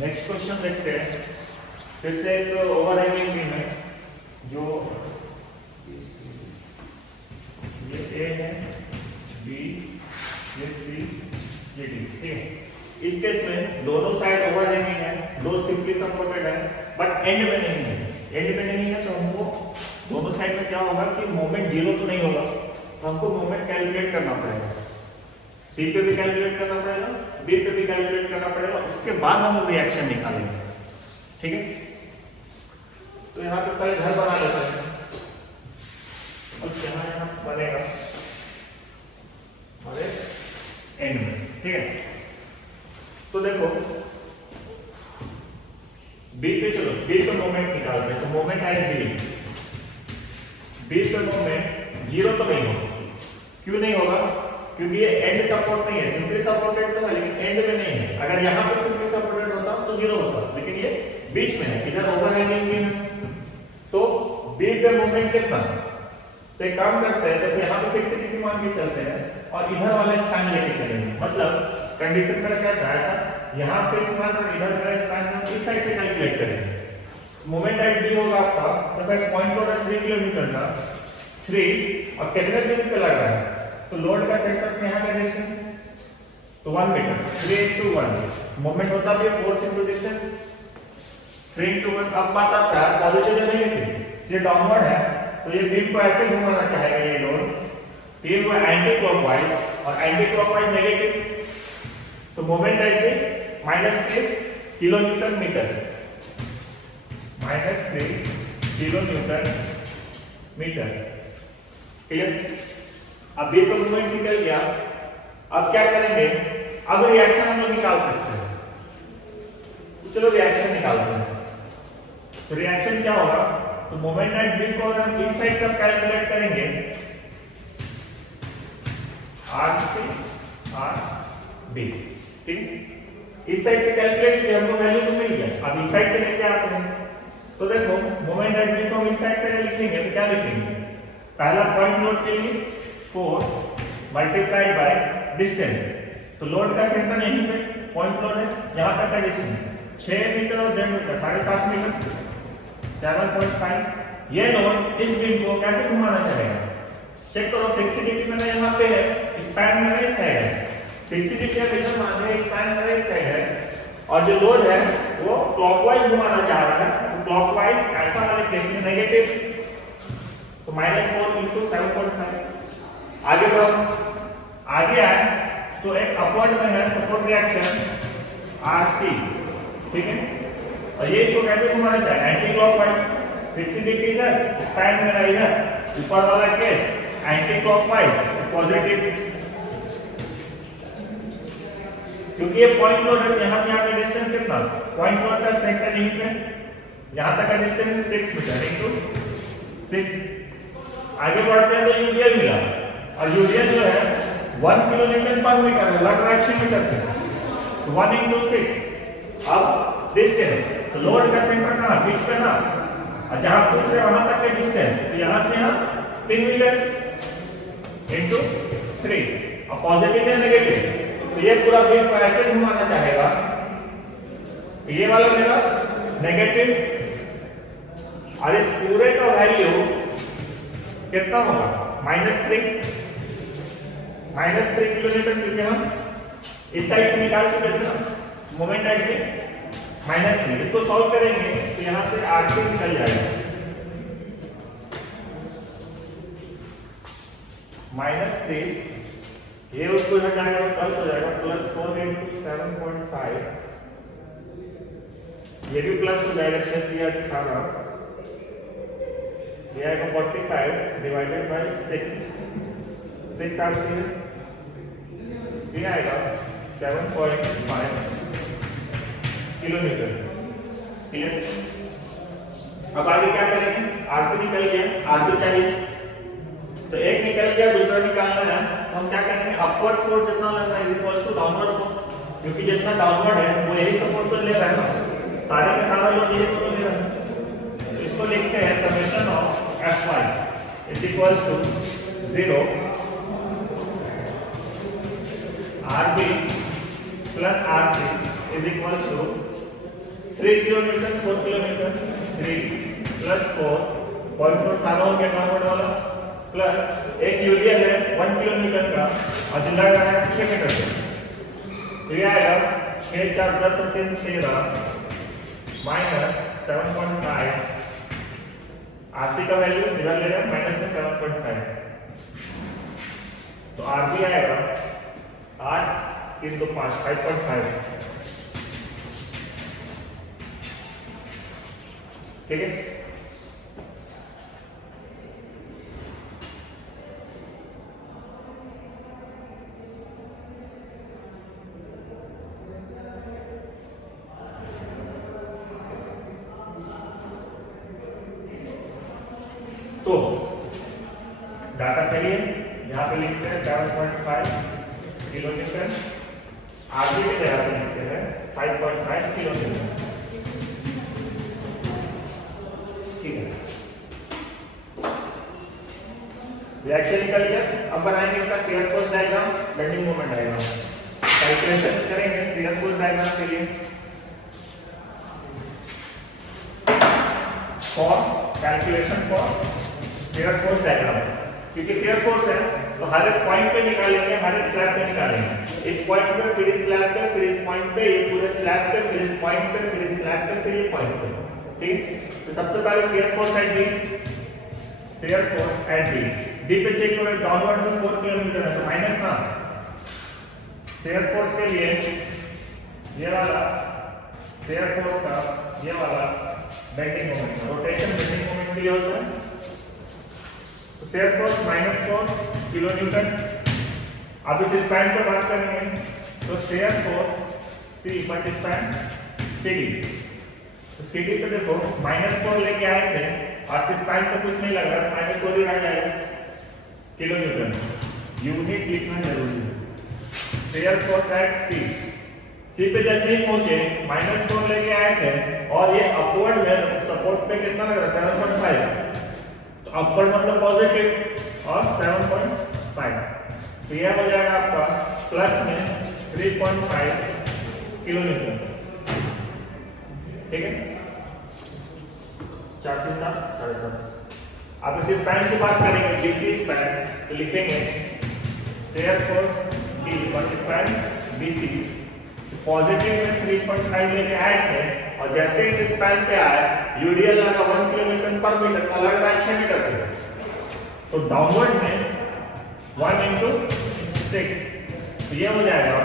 Next question देखते हैं। फिर से एक ओवरहैंगिंग बीम है जो ये ए है, बी, ये सी, ये डी। ठीक है, इस केस में दोनों साइड ओवरहैंगिंग है, दो सिंपली सपोर्टेड है, बट एंड में नहीं है। एंड में नहीं है तो हमको दोनों साइड में क्या होगा कि मोमेंट जीरो तो नहीं होगा, तो हमको मोमेंट कैलकुलेट करना पड़ेगा। सी पे भी कैलकुलेट करना पड़ेगा, बी पे भी कैलकुलेट करना पड़ेगा, उसके बाद हम रिएक्शन निकालेंगे। ठीक है, तो यहाँ पे पहले घर बना लेते हैं और यहाँ बनेगा हमारे एंड में। ठीक है, तो देखो बी पे, चलो बी पे मोमेंट निकालते हैं। तो मोमेंट आए बी पे मोमेंट जीरो तो नहीं होगा। क्यों नहीं होगा? क्योंकि ये एंड सपोर्ट नहीं है, सिंपली सपोर्टेड तो है लेकिन एंड में नहीं है। अगर यहाँ पे सिंपली सपोर्टेड होता तो जीरो होता, लेकिन ये बीच में है, इधर ओवरहैंगिंग बीम है। तो बी पे मोमेंट कितना? तो एक काम करते हैं, देखो यहाँ पे फिक्सिटी मान के चलते हैं और इधर वाला स्पैन लेके चलेंगे। मतलब कंडीशन का कैसा है, ऐसा यहाँ फिक्स मान और इधर का स्पैन इस साइड से कैलकुलेट करेंगे। मोमेंट एट बी होगा आपका, तो एक पॉइंट होगा 3 किलोमीटर का, 3 और कितने दूरी पे लग रहा है? तो लोड का सेंटर से यहाँ का डिस्टेंस तो 1 मीटर, 3 into 1 मोमेंट होता भी है फोर्स इनटू डिस्टेंस, 3 into 1। अब बात आता है पॉजिटिव या नेगेटिव। ये डाउनवर्ड है तो ये बीम को ऐसे घुमाना चाहेगा ये लोड, ये वो एंटी क्लॉकवाइज और एंटी क्लॉकवाइज नेगेटिव, तो moment at B -3 kilonewton metre, -3 kilonewton metre. Clear? अब बी पे मोमेंट निकल गया, अब क्या करेंगे? अब रिएक्शन हम लोग निकाल सकते हैं। तो चलो रिएक्शन निकालते हैं। तो रिएक्शन क्या होगा? तो मोमेंट एट बी को अगर हम इस साइड से कैलकुलेट करेंगे, आर सी आर बी, ठीक, इस साइड से कैलकुलेट किया, हमको वैल्यू तो मिल गया। अब इस साइड से लेके आते हैं, तो देखो मोमेंट एट बी को हम इस साइड से लिखेंगे तो क्या लिखेंगे? पहला पॉइंट लोड के लिए 4 मल्टीप्लाइड बाय डिस्टेंस, तो लोड का सेंटर यहीं पे पॉइंट लोड है, यहां तक का डिस्टेंस 6 मीटर और 1.5 मीटर, 7.5 मीटर, 7.5। ये लोड इस बीम को कैसे घुमाना चलेगा? चेक करो, फिक्सिटी मेरा यहाँ पे है, स्पैन मेरा इस साइड है, फिक्सिटी का रीजन मान रहे स्पैन मेरा इस साइड है, और जो लोड है वो क्लॉकवाइज घुमाना चाह रहा है। तो क्लॉकवाइज ऐसा वाले केस में नेगेटिव, तो -4 into 7.5। आगे बढ़ो, आगे आए तो एक अपवर्ड में है सपोर्ट रिएक्शन RC, ठीक है, और ये इसको कैसे घुमाना चाहिए? Anti clockwise. फिक्सिटी इधर, स्पैन मेरा इधर, ऊपर वाला केस एंटी क्लॉकवाइज पॉजिटिव, क्योंकि ये पॉइंट लोड है। यहां से यहां का डिस्टेंस कितना? पॉइंट लोड का सेंटर यहीं पे, यहां तक का डिस्टेंस 6 मीटर into 6। आगे बढ़ते हैं तो यूडीएल मिला, और यूडीएल जो है 1 किलोन्यूटन पर मीटर है, लग रहा है 6 मीटर पे, तो 1 into 6। अब डिस्टेंस, तो लोड का सेंटर कहां? बीच पे ना, और जहां पूछ रहे वहां तक का डिस्टेंस, तो यहां से यहां 3 मीटर into 3, और पॉजिटिव या नेगेटिव, तो ये पूरा बीम को ऐसे घुमाना चाहेगा, तो ये वाला मेरा नेगेटिव, और इस पूरे का वैल्यू कितना होगा? -3 किलोमीटर, क्योंकि हम इस साइड से निकाल चुके थे ना मोमेंट एट बी -3। इसको सॉल्व करेंगे तो यहां से RC निकल जाएगा, -3, ये उसको हट जाएगा, प्लस हो जाएगा, +4 into 7.5, ये भी प्लस हो जाएगा, 6 दिया 18, ये आएगा 45 डिवाइडेड बाय 6 RC है, ये आएगा 7.5 किलोमीटर। क्लियर? अब आगे क्या करेंगे? RC निकल गया, RB चाहिए, तो एक निकल गया, दूसरा निकालना है, तो हम क्या करेंगे? अपवर्ड फोर्स जितना लग रहा है इक्वल्स टू डाउनवर्ड फोर्स, क्योंकि जितना डाउनवर्ड है वो यही सपोर्ट तो ले रहा है ना, सारे का सारा लोड यही तो ले रहा है। तो इसको लिखते हैं summation of Fy is equals to 0 RB plus RC is equals to 3 kilometre 4 kilometre 3 plus 4 point note सारा हो गया डाउनवर्ड वाला प्लस एक यूरियल है 1 किलोमीटर का और जिला का है 6 मीटर का। तो ये आएगा 6 4 10 और 3 13 माइनस 7.5 आरसी का वैल्यू इधर ले रहे हैं माइनस में 7.5 तो आरबी आएगा 8 3 2 5 5.5 ठीक है। तो डाटा सही है, यहाँ पे लिखते हैं 7.5 किलोमीटर, आगे के यहाँ पे लिखते हैं 5.5 किलोमीटर। ठीक है, रिएक्शन निकल गया। अब बनाएंगे इसका shear force diagram, bending moment diagram. Calculation करेंगे शियर फोर्स डायग्राम के लिए। For calculation for shear force diagram, क्योंकि शियर फोर्स है तो हर एक पॉइंट पे निकालेंगे, हर एक स्लैब पे निकालेंगे। इस पॉइंट पे, फिर इस स्लैब पे, फिर इस पॉइंट पे, ये पूरे स्लैब पे, फिर इस पॉइंट पे, फिर इस स्लैब पे, फिर ये पॉइंट पे। ठीक, तो सबसे पहले shear force eight D, shear force eight D. D पे चेक करो, डाउनवर्ड में 4 किलोमीटर है तो माइनस ना। शियर फोर्स के लिए ये वाला शियर फोर्स का ये वाला bending moment, rotation bending moment के लिए होता है। तो शियर फोर्स -4 किलोन्यूटन। अब इस स्पैन पर बात करेंगे तो shear force C but span CD. तो सीडी पे देखो -4 लेके आए थे और इस स्पैन पे कुछ नहीं लग रहा, -4 ही रह जाएगा किलोन्यूटन। यूनिट लिखना जरूरी है। शियर फोर्स एट सी पे जैसे ही पहुंचे -4 लेके आए थे और ये अपवर्ड में सपोर्ट पे कितना लग रहा है 7.5, तो अपवर्ड मतलब पॉजिटिव और 7.5, तो यह हो जाएगा आपका प्लस में 3.5 किलोमीटर। ठीक है, 4 3 7 7.5। अब इसी स्पैन की बात करेंगे, बीसी स्पैन, तो लिखेंगे शियर फोर्स डी पर स्पैन बीसी। पॉजिटिव में 3.5 लेके आए थे और जैसे इस स्पैन पे आए यूडीएल लगा 1 किलोमीटर पर मीटर का लग रहा है 6 मीटर पे, तो डाउनवर्ड में 1 into 6, तो ये हो जाएगा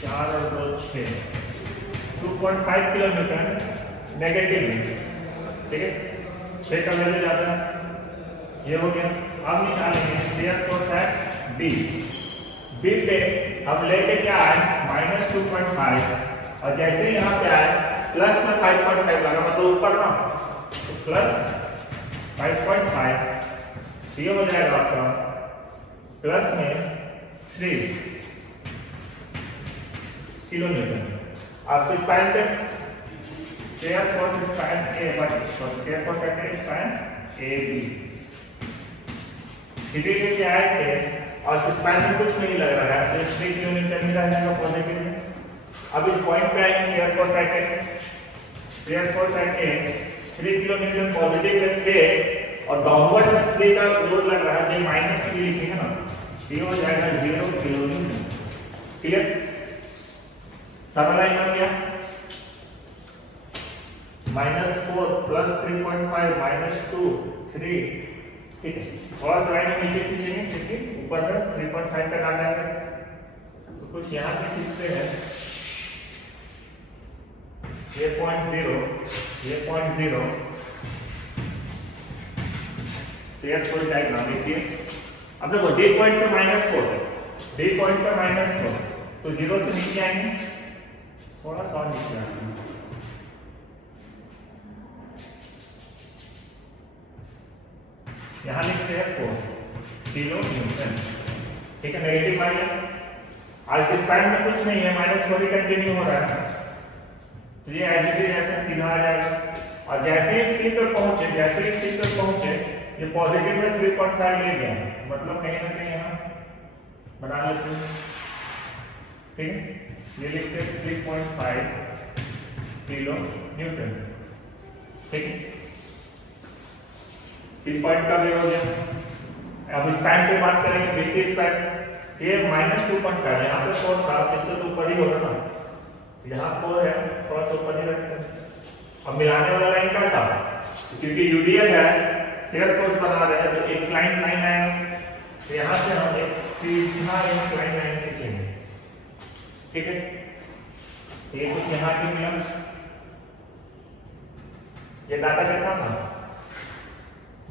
4 और 2 6, 2.5 किलोमीटर नेगेटिव में। ठीक है, 6 का वैल्यू जाता है, ये हो गया। अब निकालेंगे shear force at B. B पे हम लेके क्या आए -2.5 और जैसे ही यहाँ पे आए प्लस में 5.5 लगा, मतलब ऊपर ना, तो प्लस 5.5, ये हो जाएगा आपका प्लस में 3 किलोमीटर। आप स्पैन पे shear force span A but shear force at span A B सीधे लेके आए थे और स्पैन में कुछ नहीं लग रहा है, तो 3 किलोमीटर ही रह जाएगा पॉजिटिव में। अब इस पॉइंट पे आएंगे शियर फोर्स एट ए, शियर फोर्स एट ए 3 किलोमीटर पॉजिटिव में थे और डाउनवर्ड में 3 का लोड लग रहा है, तो माइनस के लिए लिखेंगे ना, ये हो जाएगा 0 किलोमीटर। क्लियर, सारा लाइन बन गया। -4 प्लस 3.5 -2 3। ठीक है, और सा लाइन नीचे खींचेंगे क्योंकि ऊपर में 3.5 का डाटा है, तो कुछ यहां से खींचते हैं। ये 0.0 शेयर फोर्स डायग्राम लिखिए। अब देखो डी पॉइंट पे -4 है, डी पॉइंट पे -4, तो 0 से नीचे आएंगे, थोड़ा सा नीचे आएंगे, यहां लिखते हैं 4 किलोन्यूटन। ठीक है, नेगेटिव आ गया। आज इस स्पैन में कुछ नहीं है, -4 ही कंटिन्यू हो रहा है, तो ये एज इट इज ऐसे सीधा आ जाएगा। और जैसे ही सी पर पहुंचे ये पॉजिटिव में 3.5 ले गया, मतलब कहीं ना कहीं यहाँ बना लेते हैं ठीक है, ये लिखते हैं 3.5 किलो न्यूटन। ठीक है, सी पॉइंट का भी हो गया। अब स्पैन पे बात करेंगे, बीसी स्पैन, ये -2.5 है, यहाँ पे 4 था, इससे तो ऊपर ही होगा ना, यहाँ 4 है, थोड़ा सा ऊपर ही रखते हैं। अब मिलाने वाला लाइन का सा, क्योंकि यूडीएल है, शेयर फोर्स बना रहे हैं, तो एक क्लाइंट लाइन है, तो यहाँ से हम एक सीधा एक क्लाइंट लाइन खींचेंगे। ठीक है, ये कुछ यहाँ की मिला, ये डाटा कितना था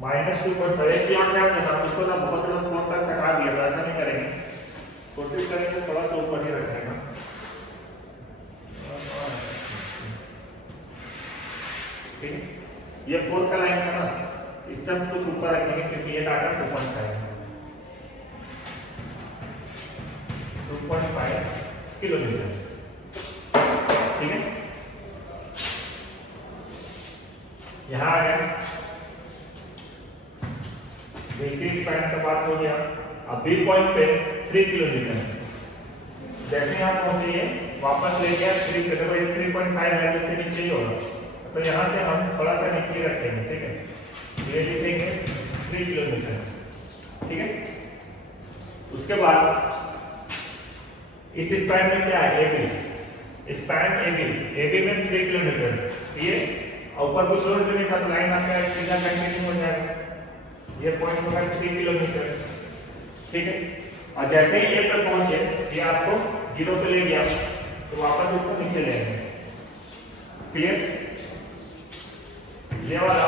-2.5, एक और क्या था उसको ना बहुत लोग 4 तक हटा दिया, तो ऐसा नहीं करेंगे, कोशिश करेंगे थोड़ा सा ऊपर ही रखने का। ठीक है, ये 4 का लाइन था ना, इससे हम कुछ ऊपर रखेंगे क्योंकि ये डाटा 2.5 किलोमीटर। ठीक है, यहां आ गया, बेसिक स्पैन का बात हो गया। अब बी पॉइंट पे 3 किलोमीटर, जैसे आप पहुंचे वापस ले गया 3 पे, तो ये 3.5 है, इससे नीचे ही होगा, तो यहाँ से हम थोड़ा सा नीचे रखेंगे। ठीक है, ये लिखेंगे 3 किलोमीटर। ठीक है, उसके बाद इस स्पैन में क्या है, एबी स्पैन, एबी में 3 किलोमीटर, ये ऊपर कुछ लोड भी नहीं था, तो लाइन आपका सीधा कंटिन्यू हो जाएगा, ये पॉइंट होगा 3 किलोमीटर। ठीक है, और जैसे ही ए पर पहुंचे, ये आपको 0 पे ले गया, तो वापस इसको नीचे ले आएंगे। क्लियर, ये वाला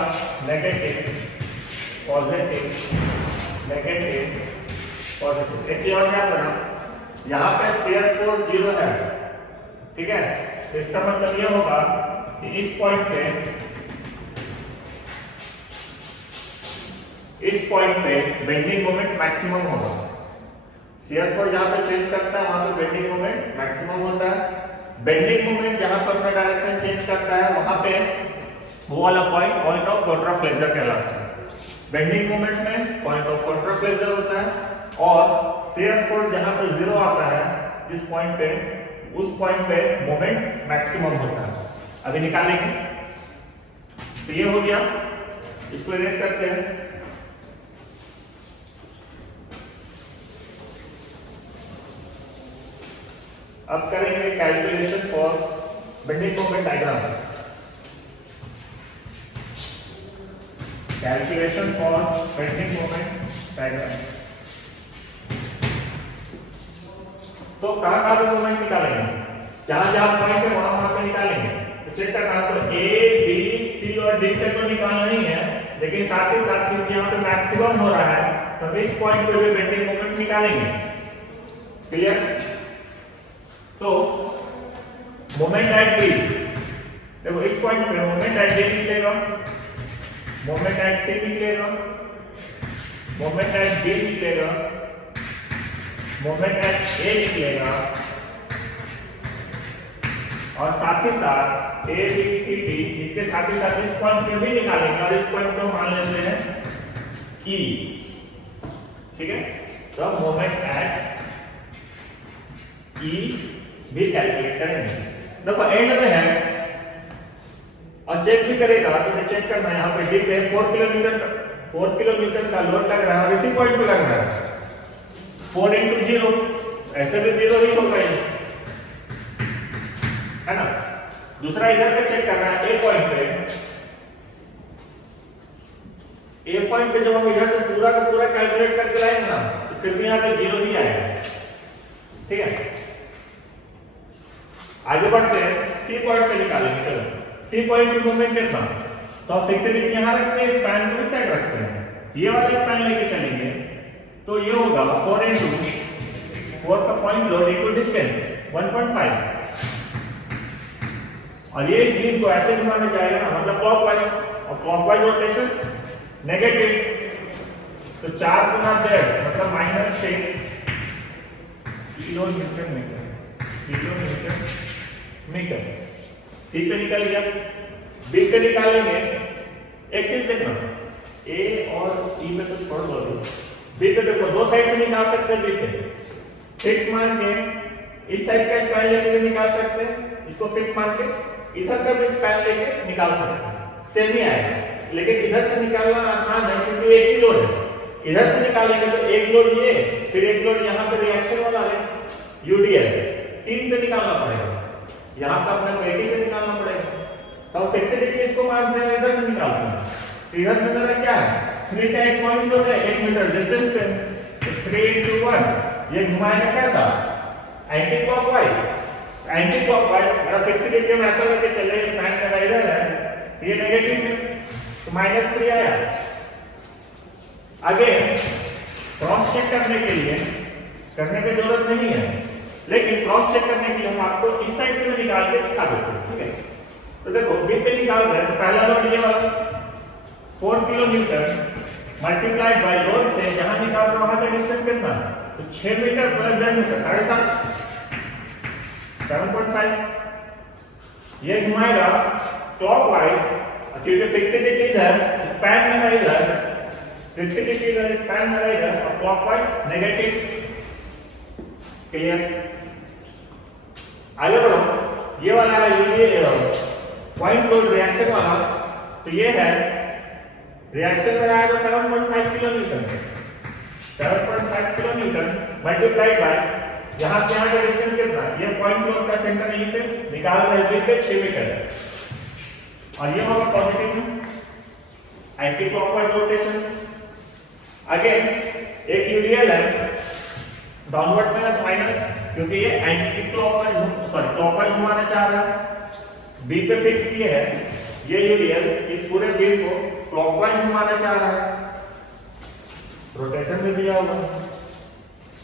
नेगेटिव पॉजिटिव नेगेटिव पॉजिटिव, एक चीज और याद रखना, यहाँ पे शेयर फोर्स 0 है। ठीक है, तो इसका मतलब ये होगा कि इस पॉइंट पे बेंडिंग मोमेंट मैक्सिमम होगा। शेयर फोर्स जहां पे चेंज करता है वहां पे बेंडिंग मोमेंट मैक्सिमम होता है। बेंडिंग मोमेंट जहां पर अपना डायरेक्शन चेंज करता है वहां पे वो वाला पॉइंट ऑफ कॉन्ट्राफ्लेक्सर कहलाता है। बेंडिंग मोमेंट में पॉइंट ऑफ कॉन्ट्राफ्लेक्सर होता है, और शेयर फोर्स जहां पे 0 आता है जिस पॉइंट पे, उस पॉइंट पे मोमेंट मैक्सिमम होता है। अभी निकालेंगे, तो ये हो गया, इसको इरेज करते हैं। अब करेंगे calculation for bending moment diagram. Calculation for bending moment diagram, तो कहां पे मोमेंट निकालेंगे, जहां जहां पॉइंट है वहां पे निकालेंगे। तो चेक करना आपको, ए बी सी और डी पे तो निकालना ही है, लेकिन साथ ही साथ क्योंकि यहाँ पे मैक्सिमम हो रहा है, तो इस पॉइंट पे भी बेंडिंग मोमेंट निकालेंगे। क्लियर, तो मोमेंट एट बी, देखो इस पॉइंट पे मोमेंट एट बी निकलेगा, मोमेंट एट सी निकलेगा, मोमेंट एट बी निकलेगा, मोमेंट एट ए निकलेगा, और साथ ही साथ ए बी सी डी, इसके साथ ही साथ इस पॉइंट पे भी निकालेंगे, और इस पॉइंट को मान लेते हैं ई। ठीक है, तो मोमेंट एट ई भी कैलकुलेट करेंगे। देखो एंड में है और चेक भी करेगा, तो चेक करना है, यहाँ पे डी पे 4 किलोमीटर का लोड लग रहा है, और इसी पॉइंट पे लग रहा है। 4 × 0, ऐसे भी 0 ही होगा, है ना। दूसरा इधर पे चेक करना है, ए पॉइंट पे जब हम इधर से पूरा का पूरा कैलकुलेट करके लाएंगे ना, तो फिर भी यहाँ पे 0 ही आएगा। ठीक है, आगे बढ़ते हैं, सी पॉइंट पे निकालेंगे। चलो सी पॉइंट पे मूवमेंट कितना, तो आप फिक्सेड यहां रखते हैं, स्पैन को इस साइड रखते हैं, ये वाला स्पैन लेके चलेंगे, तो ये होगा 4 × 4 का पॉइंट लोड इनटू डिस्टेंस 1.5, और ये इस बीम को ऐसे घुमाने जाएगा ना, मतलब क्लॉकवाइज, और क्लॉकवाइज रोटेशन नेगेटिव, तो 4 × z मतलब -6 किलोमीटर मीटर। सी पे निकल गया, बी पे निकालेंगे। एक चीज देखना, ए और ई में तो छोड़ दो, बी पे देखो, दो साइड से निकाल सकते हैं। बी पे फिक्स मान के इस साइड का स्पैन लेके भी निकाल सकते हैं, इसको फिक्स मान के इधर का भी स्पैन लेके निकाल सकते हैं, सेम ही आएगा। लेकिन इधर से निकालना आसान है क्योंकि एक ही लोड है। इधर से निकालेंगे तो एक लोड ये, फिर एक लोड यहाँ पे रिएक्शन वाला है यूडीएल, 3 से निकालना पड़ेगा। यहाँ पर अपने को एक ही से निकालना पड़ेगा। तो फिक्सिडिटी इसको मानते हैं, इधर से निकालते हैं। तो इधर में मेरा क्या है, 3 का एक पॉइंट लोड है 1 मीटर डिस्टेंस पे, तो 3 × 1 ये घुमाएगा कैसा, एंटी क्लॉकवाइज। एंटी क्लॉकवाइज मेरा फिक्सिडिटी में ऐसा लेके चले, स्टैंड मेरा इधर है, ये नेगेटिव है तो -3 आया। आगे क्रॉस चेक करने के लिए करने की जरूरत नहीं है, लेकिन क्रॉस चेक करने के लिए हम आपको इस साइड से भी निकाल के दिखा देते हैं, ठीक है। तो देखो बी पे निकाल रहे हैं, तो पहला लोड ये वाला 4 किलोमीटर मल्टीप्लाइड बाय लोड से जहां निकाल रहे वहां का डिस्टेंस कितना, तो 6 मीटर प्लस 10 मीटर 7.5 7.5। ये घुमाएगा क्लॉकवाइज क्योंकि फिक्सिडिटी इधर, स्पैन मेरा इधर, फिक्सिडिटी इधर, स्पैन मेरा इधर, और क्लॉकवाइज नेगेटिव। क्लियर? आगे बढ़ो। ये वाला है ये पॉइंट लोड रिएक्शन वाला, तो ये है रिएक्शन में आएगा 7.5 किलोमीटर, 7.5 किलोमीटर मल्टीप्लाइड बाय यहां से यहां का डिस्टेंस कितना, ये पॉइंट लोड का सेंटर यहीं पे निकाल रहे हैं पे 6 मीटर, और ये होगा पॉजिटिव में एंटी क्लॉकवाइज रोटेशन। अगेन एक यूडीएल है, डाउनवर्ड में है माइनस, क्योंकि ये एंटी क्लॉकवाइज क्लॉकवाइज घुमाना चाह रहा है, बी पे फिक्स किए है, ये यूडीएल इस पूरे बीम को क्लॉकवाइज घुमाना चाह रहा है, रोटेशन में दिया होगा,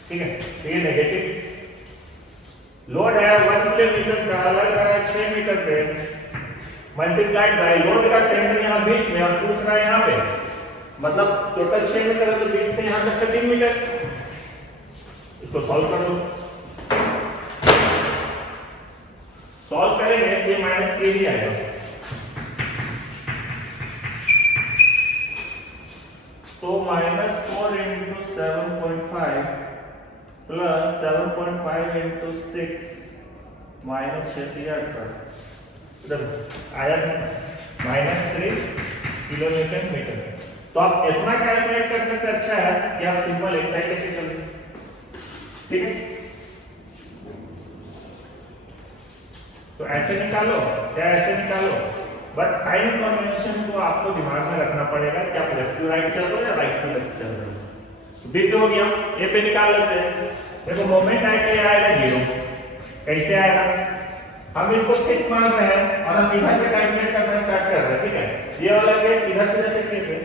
ठीक है। तो ये नेगेटिव लोड है 1 किलोमीटर का, लग रहा है 6 मीटर पे, मल्टीप्लाइड बाय लोड का सेंटर यहाँ बीच में, और पूछ रहा है यहाँ पे, मतलब टोटल 6 मीटर है तो बीच से यहाँ तक का 3 मीटर। इसको सॉल्व कर दो, सॉल्व करेंगे तो ये -3 ही आएगा। तो -4 × 7.5 प्लस 7.5 × 6 -6 आया -3 किलोमीटर मीटर। तो आप इतना कैलकुलेट करने से अच्छा है कि आप सिंपल एक साइड लेके चलिए, ठीक है। तो ऐसे निकालो चाहे ऐसे निकालो, बट साइन कॉम्बिनेशन को आपको दिमाग में रखना पड़ेगा कि आप लेफ्ट टू राइट चल रहे हो या राइट टू लेफ्ट चल रहे हो। बी पे हो गया, ए पे निकाल लेते हैं। देखो मोमेंट आएगा, ये आएगा 0, कैसे आएगा, हम इसको फिक्स मान रहे हैं और हम इधर से कैलकुलेट करना स्टार्ट कर रहे हैं, ठीक है। ये वाला केस इधर से जैसे किए थे,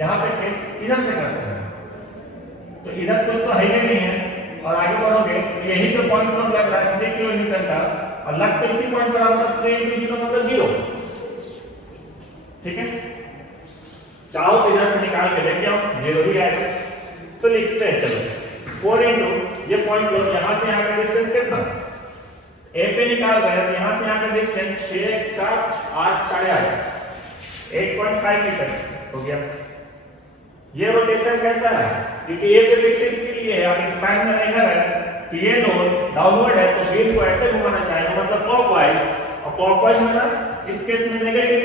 यहाँ पे केस इधर से करते हैं, तो इधर कुछ तो है ही नहीं है, और आगे बढ़ोगे यही पे पॉइंट लोड लग रहा है 3 किलोमीटर का, और लग तो इसी पॉइंट पर आपका 3 × 0 मतलब 0, ठीक है। चाहो तो इधर से निकाल के लेके आओ, 0 ही आएगा। तो लिखते हैं, चलो 4 × ये पॉइंट लोड, यहां से यहां का डिस्टेंस कितना, ए पे निकाल रहे हैं तो यहां से यहां का डिस्टेंस 6 × 7 8 8.5 8.5 मीटर हो गया। ये रोटेशन कैसा है, क्योंकि ए पे फिक्सिंग के लिए है, आप स्पैन में इधर है, तो ये लोड डाउनवर्ड है तो बीम को ऐसे घुमाना चाहेगा, मतलब क्लॉकवाइज, और क्लॉकवाइज मतलब इस केस में नेगेटिव।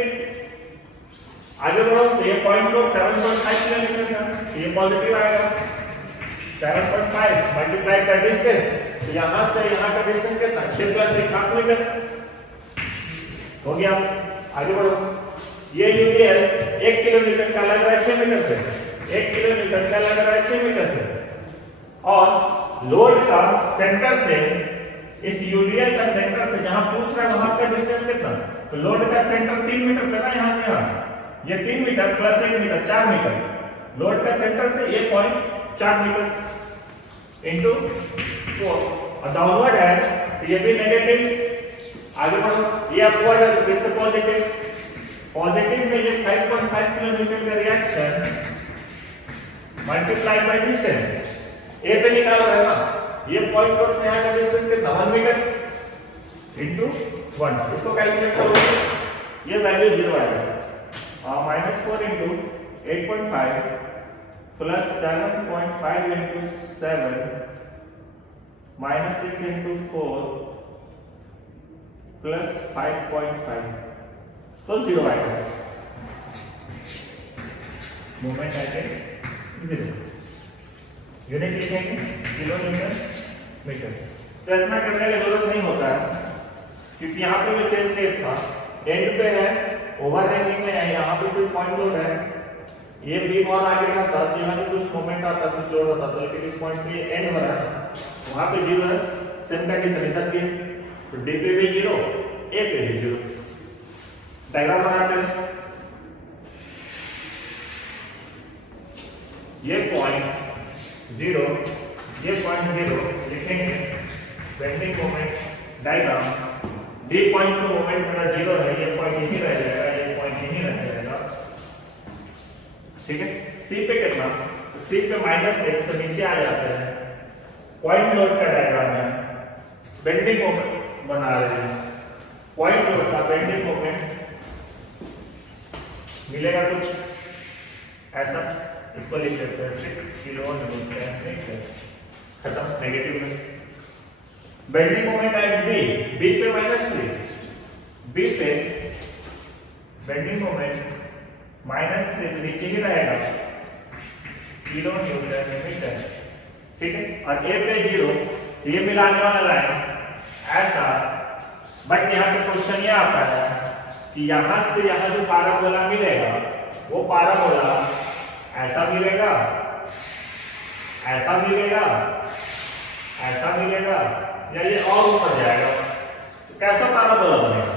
आगे बढ़ो तो ये पॉइंट लोड 7.5 किलोमीटर का, तो ये पॉजिटिव आएगा, 7.5 मल्टीप्लाइड बाय डिस्टेंस, तो यहां से यहां का डिस्टेंस कितना, 6 + 1 7 मीटर हो गया। आगे बढ़ो, ये यूडीएल 1 किलोमीटर का लग रहा है 6 मीटर पे, 1 किलोमीटर का लग रहा है 6 मीटर पे, और लोड का सेंटर से, इस यूडीएल का सेंटर से जहां पूछ रहा है वहां का डिस्टेंस कितना, तो लोड का सेंटर 3 मीटर पे ना, यहां से यहां ये 3 metre plus 1 metre 4 metre, load का सेंटर से ये पॉइंट 4 मीटर इनटू 4, और डाउनवर्ड है तो ये भी नेगेटिव। आगे बढ़ो, ये अपवर्ड है तो फिर से पॉजिटिव, पॉजिटिव में ये 5.5 किलोमीटर का रिएक्शन मल्टीप्लाइड बाय डिस्टेंस, ए पे निकाला है ना, ये पॉइंट लोड से यहां का डिस्टेंस कितना 1 मीटर इनटू 1, इसको कैलकुलेट करो, ये वैल्यू 0 आएगा। -4 × 8.5 प्लस 7.5 × 7 -6 into 4 plus 5.5, तो 0 आएगा। मोमेंट आएगा 0। यूनिट लिखेंगे किलो न्यूटन मीटर। तो इतना करने की जरूरत नहीं होता है, क्योंकि यहाँ पे भी सेम केस था, एंड पे है, ओवरहैंगिंग में है, यहाँ पे सिर्फ पॉइंट लोड है, ये बीम और आगे रहता तो यहाँ पे कुछ मोमेंट आता, कुछ लोड होता, तो लेकिन इस पॉइंट पे एंड हो रहा है, वहाँ पे 0 है, सेम कंडीशन इधर भी है, तो डी पे भी 0, ए पे भी 0। डायग्राम बनाते हैं। ये पॉइंट 0, ये पॉइंट 0 लिखेंगे, bending moment diagram. D point पे मोमेंट मेरा 0 है, ये पॉइंट यहीं रह जाएगा, ये पॉइंट यहीं रह जाएगा, ठीक है। सी पे कितना, तो सी पे -6, तो नीचे आ जाते हैं। पॉइंट लोड का डायग्राम है, बेंडिंग मोमेंट बना रहे हैं, पॉइंट लोड का बेंडिंग मोमेंट मिलेगा कुछ ऐसा, इसको लिख देते हैं 6 किलो न्यूटन मीटर, खत्म, नेगेटिव में। Bending moment at B, B पे -3, बी पे बेंडिंग मोमेंट -3, तो नीचे ही रहेगा किलो न्यूटन मीटर, ठीक है। और ए पे 0, ये मिलाने वाला लाइन ऐसा, बट यहाँ पे क्वेश्चन ये आता है कि यहाँ से यहाँ जो पैराबोला मिलेगा, वो पैराबोला ऐसा मिलेगा, ऐसा मिलेगा, ऐसा मिलेगा, या ये और ऊपर जाएगा, तो कैसा पैराबोला बनेगा,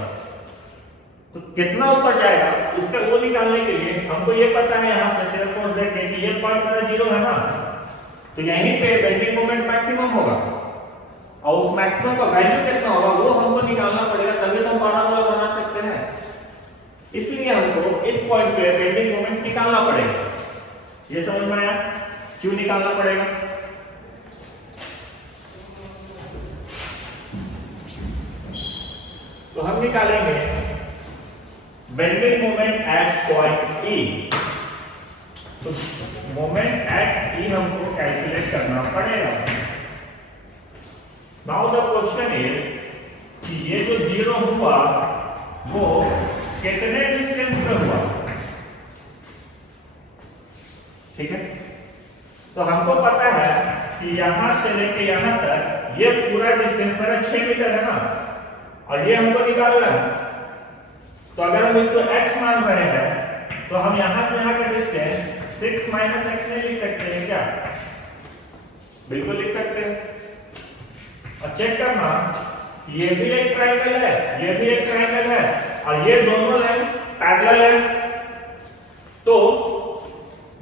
तो कितना ऊपर जाएगा उसका वो निकालने के लिए हमको ये पता है, यहाँ से सेल्फ फोर्स देख के कि ये पॉइंट मेरा 0 है ना, तो यहीं पे बेंडिंग मोमेंट मैक्सिमम होगा, और उस मैक्सिमम का वैल्यू कितना होगा वो हमको निकालना पड़ेगा, तभी तो हम पैराबोला बना सकते हैं। इसलिए हमको इस पॉइंट पे बेंडिंग मोमेंट निकालना पड़ेगा। ये समझ में आया क्यों निकालना पड़ेगा? तो हम निकालेंगे bending moment eight point E। तो मोमेंट एट E हमको कैलकुलेट करना पड़ेगा। नाउ द क्वेश्चन इज कि ये जो 0 हुआ वो कितने डिस्टेंस पे हुआ, ठीक है। तो हमको पता है कि यहां से लेके यहां तक ये पूरा डिस्टेंस मेरा 6 मीटर है ना, और ये हमको निकालना है। तो अगर हम इसको x मान रहे हैं तो हम यहां से यहां का डिस्टेंस 6 - x नहीं लिख सकते हैं क्या? बिल्कुल लिख सकते हैं। और चेक करना, ये भी एक ट्रायंगल है, ये भी एक ट्रायंगल है, और ये दोनों लाइन पैरेलल है, तो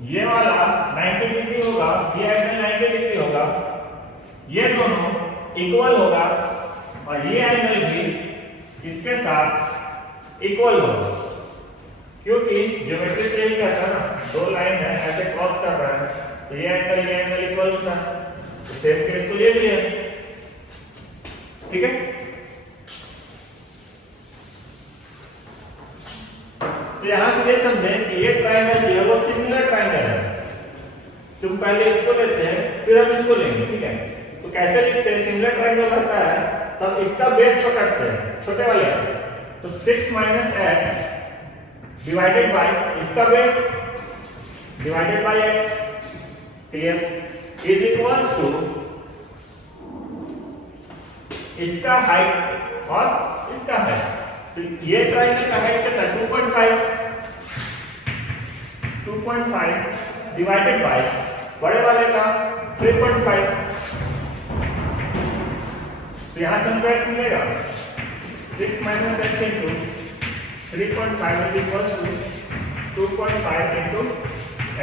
ये वाला 90 डिग्री होगा, ये एंगल 90 डिग्री होगा, ये दोनों इक्वल होगा, और ये एंगल भी इसके साथ इक्वल होगा, क्योंकि ज्योमेट्री पे यही कहता है ना, दो लाइन है ऐसे क्रॉस कर रहा है, तो ये एंगल इक्वल होता है, तो सेम केस तो ये भी है, ठीक है। तो यहां से ये समझें कि ये ट्रायंगल जो है वो सिमिलर ट्रायंगल है। तुम पहले इसको लेते हैं, फिर हम इसको लेंगे, ठीक है। तो कैसे लिखते हैं, सिमिलर ट्रायंगल रहता है तब इसका बेस पकड़ते हैं, छोटे वाले का, तो 6 - x डिवाइडेड बाय इसका base divided by x, clear, is equals to इसका हाइट और इसका हाइट। तो ये ट्रायंगल का हाइट कितना, 2.5 डिवाइडेड बाय बड़े वाले का 3.5, तो यहां से हमको x मिलेगा 6 - x into 3.5 is equals to 2.5 into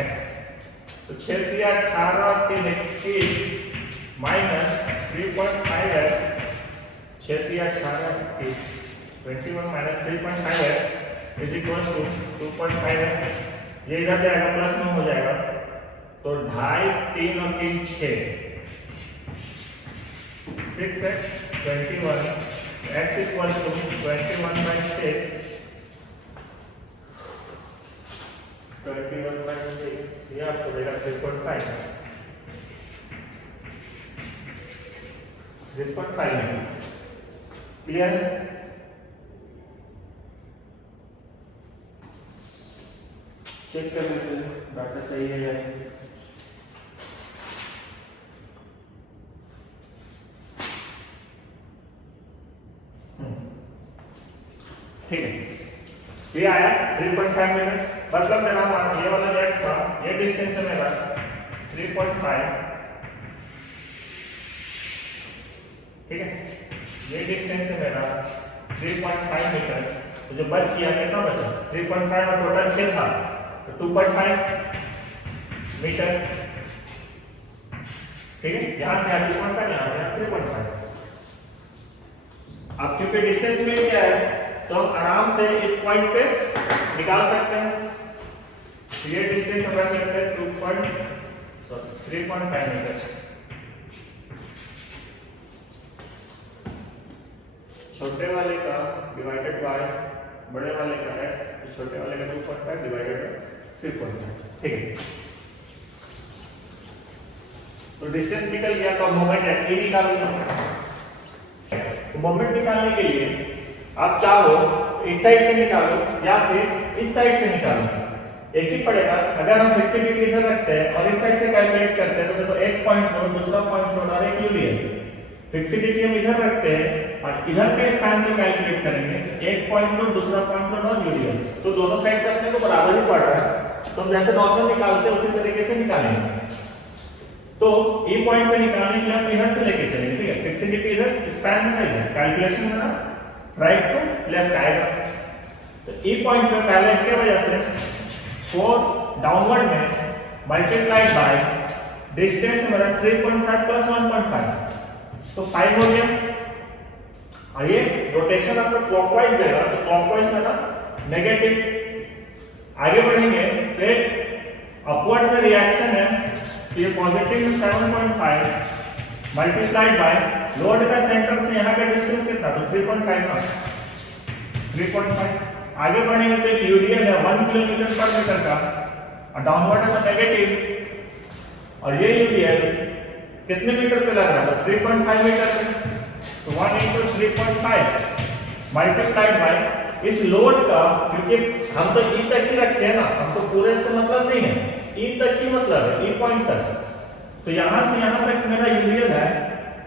x। तो 6 × 18 = 21 minus 3.5x, 6 × 18 is 21 minus 3.5x is equals to 2.5x। ये इधर जाएगा प्लस में हो जाएगा, तो 2.5 3 और 3 6, 6x 21, x equals to 21/6, 21/6, ये आपको देगा 3.5। 3.5 मीटर। क्लियर? चेक कर लेते हैं डाटा सही है या नहीं। ठीक है, ये आया 3.5 मीटर। मतलब मेरा ये वाला जो x था, ये डिस्टेंस है मेरा 3.5। ठीक है, ये डिस्टेंस है मेरा 3.5 मीटर। तो जो बच गया कितना बचा? 3.5 और टोटल 6 था तो 2.5 मीटर। ठीक है, यहां से 2.5, यहां से 3.5। अब क्योंकि डिस्टेंस मिल गया है तो हम आराम से इस पॉइंट पे निकाल सकते हैं। तो ये डिस्टेंस हम रख लेते हैं 3.5 मीटर। छोटे वाले का डिवाइडेड बाय बड़े वाले का x, तो छोटे वाले का 2.5 डिवाइडेड बाय 3.5। ठीक है, तो डिस्टेंस निकल गया तो मोमेंट e निकालना। तो मोमेंट निकालने के लिए आप चाहो इस साइड से निकालो या फिर इस साइड से निकालो, एक ही पड़ेगा। अगर हम फिक्सिटी इधर रखते हैं और इस साइड से कैलकुलेट करते हैं तो देखो एक पॉइंट लोड, दूसरा पॉइंट लोड और एक यूनियन। फिक्सिटी हम इधर रखते हैं और इधर के स्पैन को कैलकुलेट करेंगे तो एक पॉइंट लोड, दूसरा पॉइंट लोड और यूनियन, तो दोनों साइड से अपने को बराबर ही पड़ रहा है। तो हम जैसे नॉर्मल निकालते हैं उसी तरीके से निकालेंगे। तो ई पॉइंट पे निकालने के लिए हम इधर से लेके चलेंगे। ठीक है, फिक्सिटी इधर, स्पैन में इधर, कैलकुलेशन में ना राइट टू लेफ्ट आएगा। तो ई पॉइंट पे पहले इसके वजह से 4 डाउनवर्ड में मल्टीप्लाइड बाय डिस्टेंस मेरा 3.5 प्लस 1.5 तो 5 हो गया। और ये रोटेशन आपका क्लॉकवाइज देगा तो क्लॉकवाइज में ना नेगेटिव। आगे बढ़ेंगे तो एक अपवर्ड में रिएक्शन है, तो ये पॉजिटिव में 7.5 मल्टीप्लाइड बाय लोड का सेंटर से यहाँ का डिस्टेंस कितना, तो 3.5 था, 3.5। आगे बढ़ेंगे तो एक यूनियन है 1 किलोमीटर पर मीटर का और डाउनवर्ड है नेगेटिव। और ये यूनियन कितने मीटर पे लग रहा है? 3.5 मीटर पे। तो 1 × 3.5 मल्टीप्लाइड बाय इस लोड का, क्योंकि हम तो ई तक ही रखे हैं ना, हम तो पूरे से मतलब नहीं है, ई तक ही मतलब है, ई पॉइंट तक। तो यहां से यहां तक मेरा यूनियन है,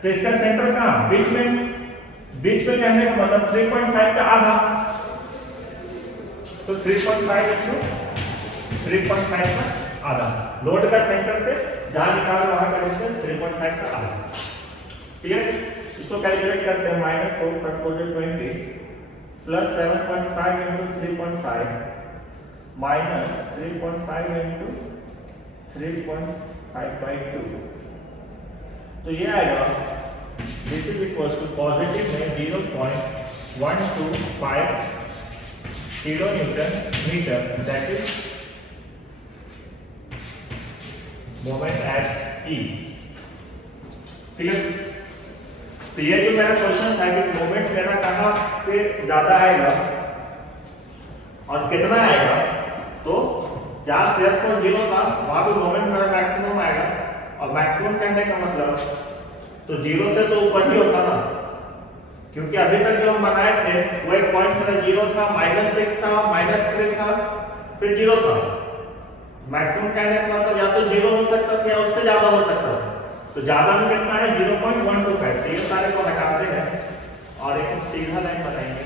तो इसका सेंटर कहां? बीच में। बीच में कहने का मतलब 3.5 का आधा, तो 3.5 × 3.5 का आधा। लोड का सेंटर से जहां निकाल रहा का डिस्टेंस 3.5 का आधा। क्लियर? इसको कैलकुलेट करते हैं। -4 × 4 = 20 प्लस 7.5 × 3.5 माइनस 3.5 × 3.5/2। तो ये आएगा this is equal to positive में 0.125 kilonewton metre, that is moment at E. Clear? तो ये जो मेरा क्वेश्चन था कि मोमेंट मेरा कहां पे ज्यादा आएगा और कितना आएगा, तो जहां शेयर फोर्स 0 था वहां पे मोमेंट मेरा मैक्सिमम आएगा। और मैक्सिमम कहने का मतलब तो 0 से तो ऊपर ही होता ना, क्योंकि अभी तक जो हम बनाए थे वो एक पॉइंट मेरा 0 था, -6 था, -3 था, फिर 0 था। मैक्सिमम कहने का मतलब या तो 0 हो सकता था या उससे ज्यादा हो सकता था। तो ज्यादा में कितना है? 0.125। तो ये सारे को हटाते हैं और एक सीधा लाइन बनाएंगे।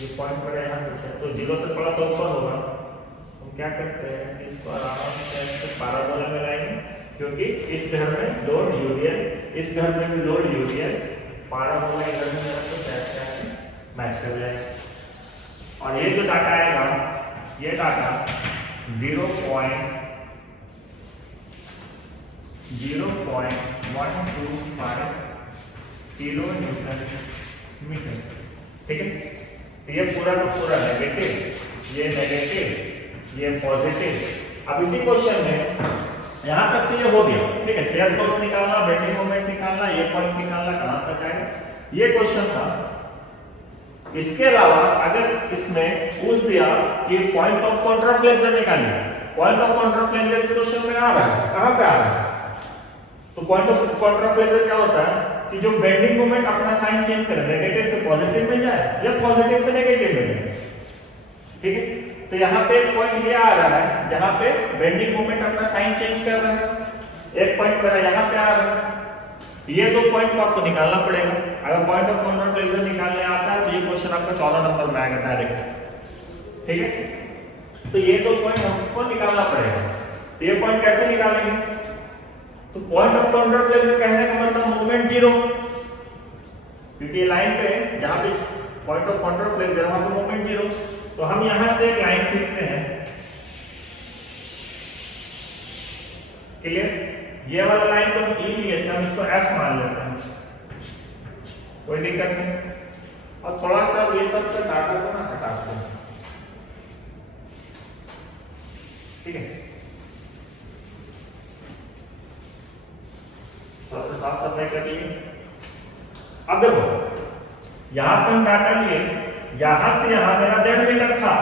ये पॉइंट पर यहाँ कुछ है तो 0 से थोड़ा सा ऊपर होगा। हम क्या करते हैं कि इसको आराम से पैराबोला में लाएंगे, क्योंकि इस घर में लोड यूनियन, इस घर में भी लोड यूनियन, पैराबोला इधर में तो मैच कर जाएगा। और ये जो डाटा आएगा, ये डाटा 0.125 किलो न्यूटन मीटर। ठीक है, तो ये पूरा का पूरा नेगेटिव, ये नेगेटिव, ये पॉजिटिव। अब इसी क्वेश्चन में यहां तक तो ये हो गया। ठीक है, शेयर फोर्स निकालना, बेंडिंग मोमेंट निकालना, ये पॉइंट निकालना, कहां तक आएगा। ये क्वेश्चन था इसके अलावा अगर इसमें पूछ दिया कि पॉइंट ऑफ कॉन्ट्राफ्लेक्शन निकालिए, पॉइंट ऑफ कॉन्ट्राफ्लेक्शन इस क्वेश्चन में आ रहा है, कहां पे आ रहा है? तो पॉइंट ऑफ कॉन्ट्राफ्लेक्शन क्या होता है कि जो बेंडिंग मोमेंट अपना साइन चेंज करे, नेगेटिव से पॉजिटिव में जाए या पॉजिटिव से नेगेटिव में जाए, ठीक है। तो यहाँ पे एक पॉइंट ये आ रहा है जहां पे बेंडिंग मोमेंट अपना साइन चेंज कर रहा है, एक पॉइंट मेरा यहाँ पे आ रहा है। ये दो पॉइंट को आपको निकालना पड़ेगा। अगर पॉइंट ऑफ कॉन्ट्राफ्लेक्शन निकालने आता है तो ये क्वेश्चन आपका 14 नंबर में आएगा डायरेक्ट, ठीक है। तो ये दो पॉइंट हमको निकालना पड़ेगा। तो ये पॉइंट कैसे निकालेंगे? तो पॉइंट ऑफ कॉन्ट्राफ्लेक्शन कहने का मतलब मोमेंट जीरो, क्योंकि लाइन पे जहां पे पॉइंट ऑफ कॉन्ट्राफ्लेक्शन वहां पे मोमेंट जीरो। तो हम यहां से एक लाइन खींचते हैं, क्लियर। ये वाला लाइन तो ई लिए थे, हम इसको एफ मान लेते हैं, कोई दिक्कत नहीं। और थोड़ा सा ये सब का डाटा को ना हटाते हैं, ठीक है। सबसे साफ सफाई कर लिए। अब देखो यहां पे हम डाटा लिए, यहां से यहां मेरा 1.5 मीटर था,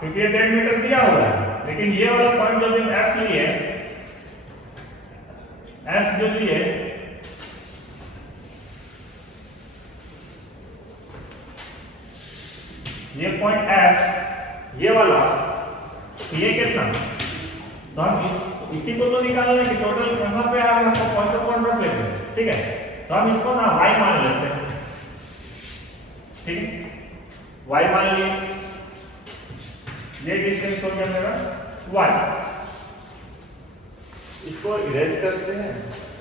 क्योंकि ये 1.5 मीटर दिया हुआ है। लेकिन ये वाला पॉइंट जब हम एफ लिए, एफ जो लिए ये पॉइंट एफ, ये वाला, तो ये कितना? तो हम इसी को तो निकालना है कि टोटल कहां पे आ रहा है आपका पॉइंट ऑफ कॉन्ट्राफ्लेक्शन, ठीक है। तो हम इसको ना y मान लेते हैं, ठीक है। y मान लिए, ये डिस्टेंस हो गया मेरा y। इसको इरेज करते हैं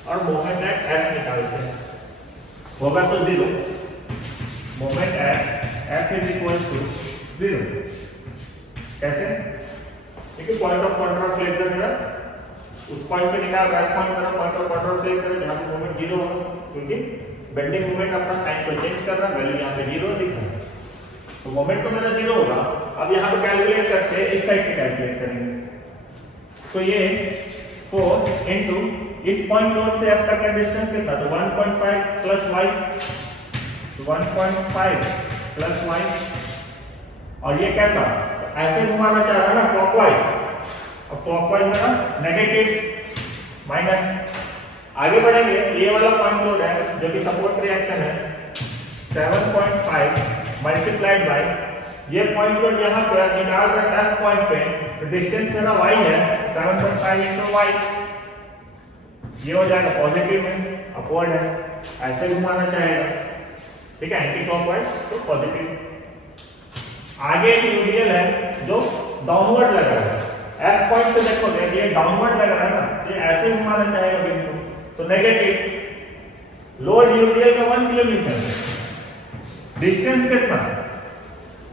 और मोमेंट एट f निकालते हैं, होगा तो 0। Moment at f is equal to 0। कैसे? देखिए पॉइंट ऑफ कॉन्ट्राफ्लेक्शन मेरा उस पॉइंट पे निकाल रहा है, पॉइंट मेरा पॉइंट ऑफ कॉन्ट्राफ्लेक्शन है जहां पे मोमेंट 0 होगा, क्योंकि बेंडिंग मोमेंट अपना साइन को चेंज कर रहा है, वैल्यू यहां पे 0 दिख रहा है। तो मोमेंट तो मेरा 0 होगा। अब यहां पे कैलकुलेट करते हैं, इस साइड से कैलकुलेट करेंगे। तो ये 4 इनटू इस पॉइंट नोट से f तक का डिस्टेंस कितना? तो 1.5 प्लस y, 1.5 प्लस y। और ये कैसा? तो ऐसे घुमाना चाह रहा है ना क्लॉकवाइज। अब क्लॉकवाइज मेरा नेगेटिव माइनस। आगे बढ़ेंगे, ये वाला पॉइंट लोड है जो कि सपोर्ट रिएक्शन है, 7.5 मल्टीप्लाइड बाय ये पॉइंट लोड यहाँ पे निकाल रहे हैं f पॉइंट पे, तो डिस्टेंस मेरा y है 7.5 इनटू y, ये हो जाएगा पॉजिटिव में, अपवर्ड है, ऐसे घुमाना चाहेगा, ठीक है, एंटी क्लॉकवाइज तो पॉजिटिव। आगे यूडीएल है जो डाउनवर्ड लग रहा है, f पॉइंट से देखोगे ये डाउनवर्ड लग रहा है ना, तो ऐसे घुमाना चाहेगा बिंदु, तो नेगेटिव। लोड यूडीएल का 1 किलोमीटर, डिस्टेंस कितना?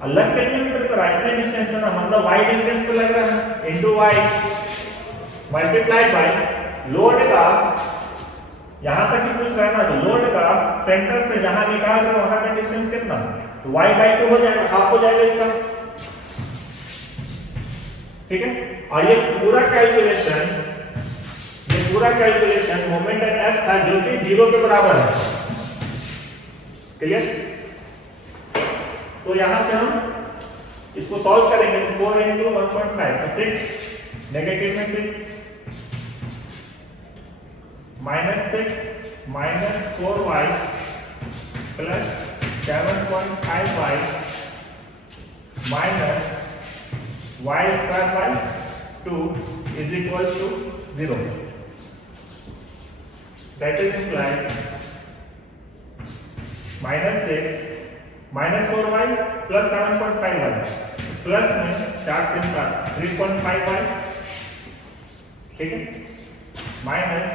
अलग कितने मीटर पर है? इतने डिस्टेंस में ना, मतलब y डिस्टेंस पे लग रहा है into y multiplied by load का, यहां तक ही पूछ रहा है ना, तो लोड का सेंटर से जहां निकाल रहे वहां का डिस्टेंस कितना? तो y/2 हो जाएगा, हाफ हो जाएगा इसका, ठीक है। और ये पूरा कैलकुलेशन मोमेंट एट f था जो कि 0 के बराबर है, क्लियर। तो यहां से हम इसको सॉल्व करेंगे, तो 4 into 1.5 तो 6, नेगेटिव में 6 minus 6 minus 4y plus 7.5y minus y square by 2 is equal to 0। That is implies minus 6 minus 4y plus 7.5y plus में 4 3 7 3.5y, ठीक है, minus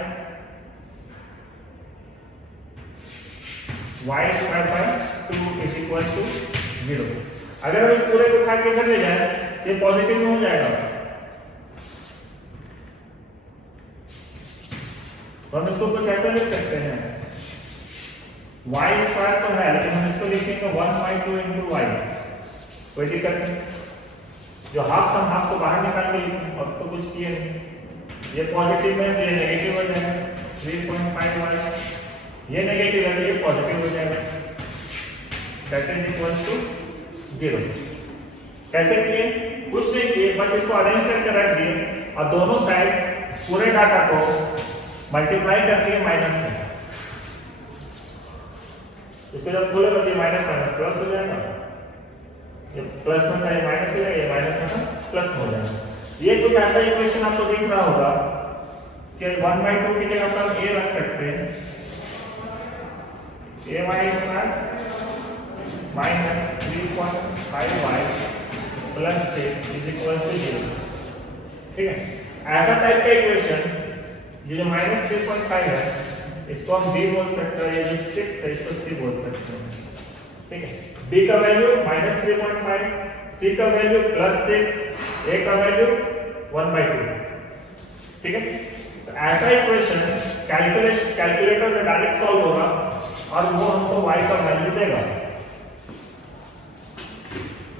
y square by 2 is equal to 0। अगर हम इस पूरे को उठा के इधर ले जाए ये पॉजिटिव में हो जाएगा, तो हम इसको कुछ ऐसा लिख सकते हैं, y स्क्वायर तो है लेकिन हम इसको लिखेंगे 1/2 into y, कोई दिक्कत नहीं। जो हाफ था हाफ को बाहर निकाल के लिखें, अब तो कुछ किए नहीं, ये पॉजिटिव है तो ये नेगेटिव हो जाएगा 3.5y, ये नेगेटिव है तो ये पॉजिटिव हो जाएगा। That is equal to 0। कैसे किए? कुछ नहीं किए, बस इसको अरेंज करके रख दिए और दोनों साइड पूरे डाटा को मल्टीप्लाई कर दिए माइनस से। इसको जब खोलेगा तो माइनस माइनस प्लस हो जाएगा, ये प्लस में था ये माइनस हो जाएगा, ये माइनस में था प्लस हो जाएगा। ये कुछ ऐसा इक्वेशन आपको दिख रहा होगा कि 1/2 की जगह पर हम a रख सकते हैं, ay square minus 3.5y plus 6 is equal to 0। ठीक है, ऐसा टाइप का इक्वेशन ये जो माइनस 3.5 है इसको हम b बोल सकते हैं, ये जो 6 है इसको c बोल सकते हैं। ठीक है, b का वैल्यू माइनस 3.5, c का वैल्यू प्लस 6, a का वैल्यू 1/2। ठीक है, तो ऐसा इक्वेशन कैलकुलेटर में डायरेक्ट सॉल्व होगा और वो हमको y का वैल्यू देगा।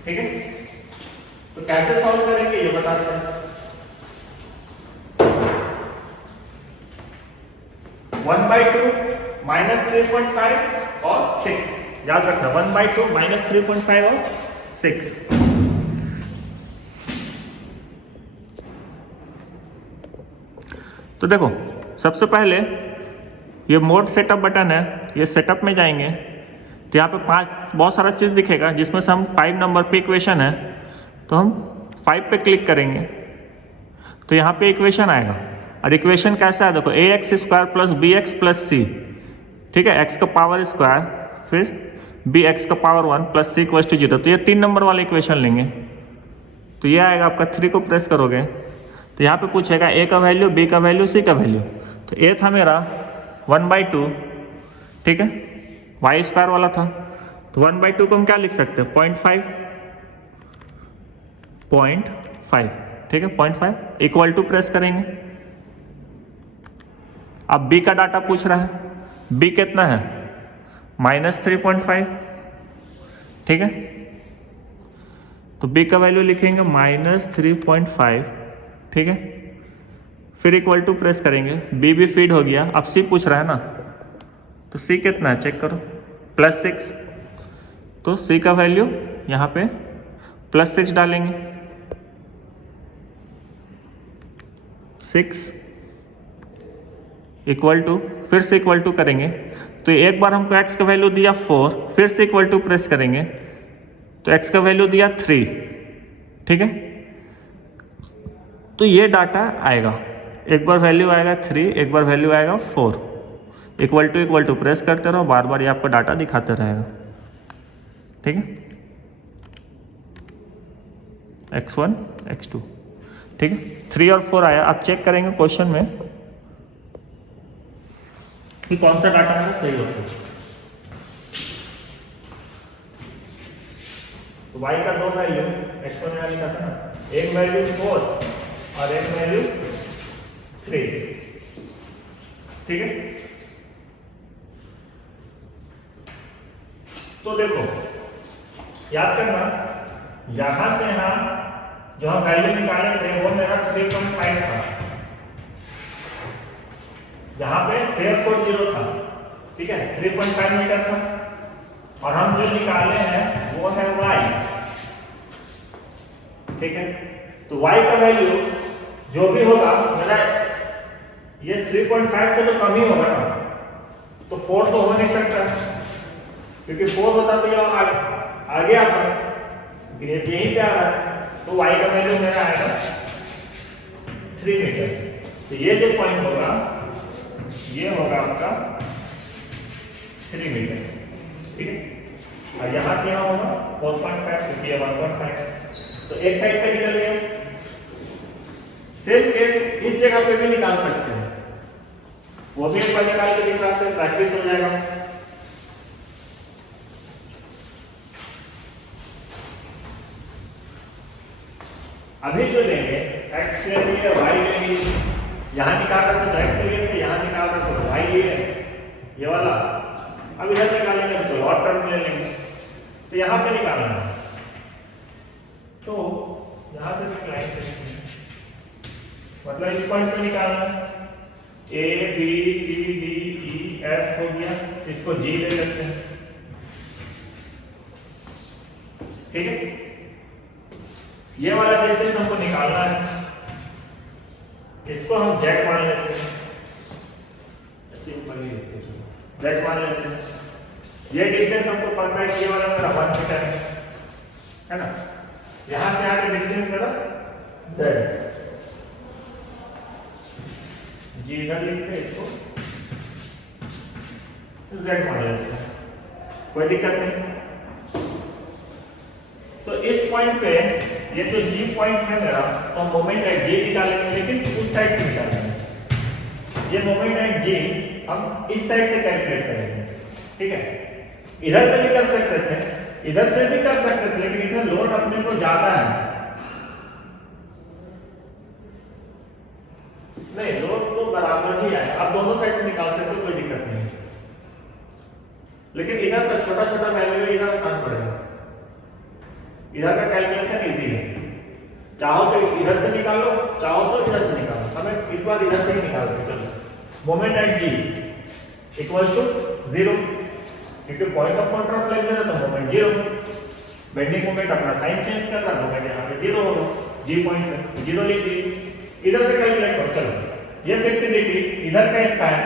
ठीक है, तो कैसे सॉल्व करेंगे ये बताते हैं। 1/2 माइनस 3.5 और 6 याद रखना, 1/2 माइनस 3.5 और 6। तो देखो सबसे पहले ये मोड सेटअप बटन है, ये सेटअप में जाएंगे तो यहाँ पे बहुत सारा चीज़ दिखेगा जिसमें से हम 5 नंबर पे इक्वेशन है, तो हम 5 पे क्लिक करेंगे तो यहाँ पे इक्वेशन आएगा। और इक्वेशन कैसा है देखो, ax square plus bx plus c। ठीक है, x का पावर स्क्वायर फिर bx का power 1 plus c equal to 0। तो ये 3 नंबर वाला इक्वेशन लेंगे तो ये आएगा आपका 3 को प्रेस करोगे तो यहाँ पे पूछेगा a का वैल्यू, b का वैल्यू, c का वैल्यू। तो a था मेरा 1/2, ठीक है, y स्क्वायर वाला था तो 1/2 को हम क्या लिख सकते हैं 0.5, ठीक है 0.5 इक्वल टू प्रेस करेंगे। अब b का डाटा पूछ रहा है, b कितना है माइनस 3.5। ठीक है, तो b का वैल्यू लिखेंगे माइनस 3.5। ठीक है, फिर इक्वल टू प्रेस करेंगे, b भी फीड हो गया। अब c पूछ रहा है ना, तो c कितना है चेक करो प्लस 6। तो c का वैल्यू यहाँ पे प्लस 6 डालेंगे, 6 इक्वल टू, फिर से इक्वल टू करेंगे तो एक बार हमको x का वैल्यू दिया 4, फिर से इक्वल टू प्रेस करेंगे तो x का वैल्यू दिया 3। ठीक है, तो ये डाटा आएगा, एक बार वैल्यू आएगा 3, एक बार वैल्यू आएगा 4। इक्वल टू प्रेस करते रहो, बार बार ये आपको डाटा दिखाते रहेगा। ठीक है, x1 x2। ठीक है, 3 और 4 आया। अब चेक करेंगे क्वेश्चन में कि कौन सा डाटा मेरा सही होता है। तो y का 2 वैल्यू x1 में लिखा था ना, एक वैल्यू 4 और एक वैल्यू 3। ठीक है, तो देखो याद करना, यहां से यहां जो हम वैल्यू निकाले थे वो मेरा 3.5 था, यहां पे सेव कोड 0 था। ठीक है, 3.5 मीटर था और हम जो निकाले हैं वो है y। ठीक है, तो y का वैल्यू जो भी होगा मेरा ये 3.5 से तो कम ही होगा ना, तो 4 तो हो नहीं सकता क्योंकि 4 होता तो ये आगे आता, यहीं पे आ रहा है। तो y का वैल्यू मेरा आएगा 3 मीटर। तो ये जो पॉइंट होगा ये होगा आपका 3 मीटर। ठीक है, और यहां से यहां होगा 4.5 क्योंकि ये 1.5। तो एक साइड पे निकल गया। सेम केस इस जगह पे भी निकाल सकते हैं, वो भी एक बार निकाल के दिखाते हैं, प्रैक्टिस हो जाएगा। अभी जो लेंगे x ले लिए y ले लिए, यहां निकाल रहे थे तो x लिए थे, यहां निकाल रहे थे तो y लिए, ये वाला। अब इधर निकालेंगे तो और टर्म ले लेंगे, तो यहां पे निकालना है। तो यहां से निकालेंगे मतलब इस पॉइंट पे निकालना है, a b c d e f हो गया, इसको g ले लेते हैं। ठीक है, ये वाला डिस्टेंस हमको निकालना है, इसको हम z मान लेते हैं, सिंपल ही लिखते हैं, z मान लेते हैं। ये डिस्टेंस हमको पता है कि ये वाला मेरा 1 मीटर है ना, यहां से आगे डिस्टेंस मेरा z, जी इधर लिखते हैं, इसको z मान लेते हैं, कोई दिक्कत नहीं। तो इस पॉइंट पे ये जो g पॉइंट है मेरा, तो मोमेंट एट g निकालेंगे, लेकिन उस साइड से निकालेंगे। ये मोमेंट एट g हम इस साइड से कैलकुलेट करेंगे, ठीक है। इधर से भी कर सकते थे, इधर से भी कर सकते थे, लेकिन इधर लोड अपने को ज्यादा है, नहीं लोड तो बराबर ही है, आप दोनों साइड से निकाल सकते हो, कोई दिक्कत नहीं। लेकिन इधर का छोटा छोटा वैल्यू है, इधर आसान पड़ेगा, इधर का कैलकुलेशन इजी है, चाहो तो इधर से निकालो, चाहो तो इधर से निकालो, हमें इस बार इधर से ही निकालते हैं। चलो, moment at g equals to 0, क्योंकि पॉइंट ऑफ कॉन्ट्रास्ट लग गया तो मोमेंट 0, बेंडिंग मोमेंट अपना साइन चेंज कर रहा है, मोमेंट यहाँ पे 0 होगा, g पॉइंट पे 0 लिख दिए। इधर से कैलकुलेट करो, चलो ये फिक्सिडिटी इधर का स्पैन,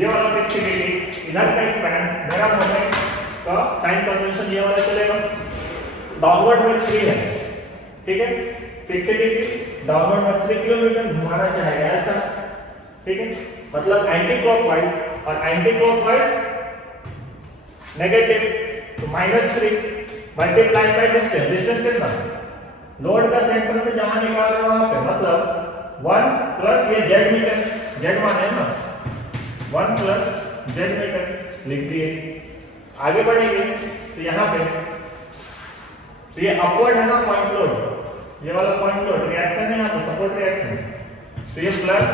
ये वाला फिक्सिडिटी इधर का स्पैन, मेरा मोमेंट का साइन कन्वेंशन ये वाला चलेगा, डाउनवर्ड में 3 है, ठीक है, फिक्सिडिटी डाउनवर्ड में 3 किलोमीटर घुमाना चाहेगा ऐसा, ठीक है, मतलब एंटी क्लॉकवाइज और एंटी क्लॉकवाइज नेगेटिव, तो -3 मल्टीप्लाई बाय डिस्टेंस, डिस्टेंस कितना, लोड का सेंटर से जहां निकाल रहे हो वहां पे, मतलब 1 प्लस ये z मीटर, z मान है ना, 1 प्लस z मीटर लिख दिए। आगे बढ़ेंगे तो यहाँ पे तो ये अपवर्ड है ना पॉइंट लोड, ये वाला पॉइंट लोड रिएक्शन है यहाँ पे, सपोर्ट रिएक्शन, तो ये plus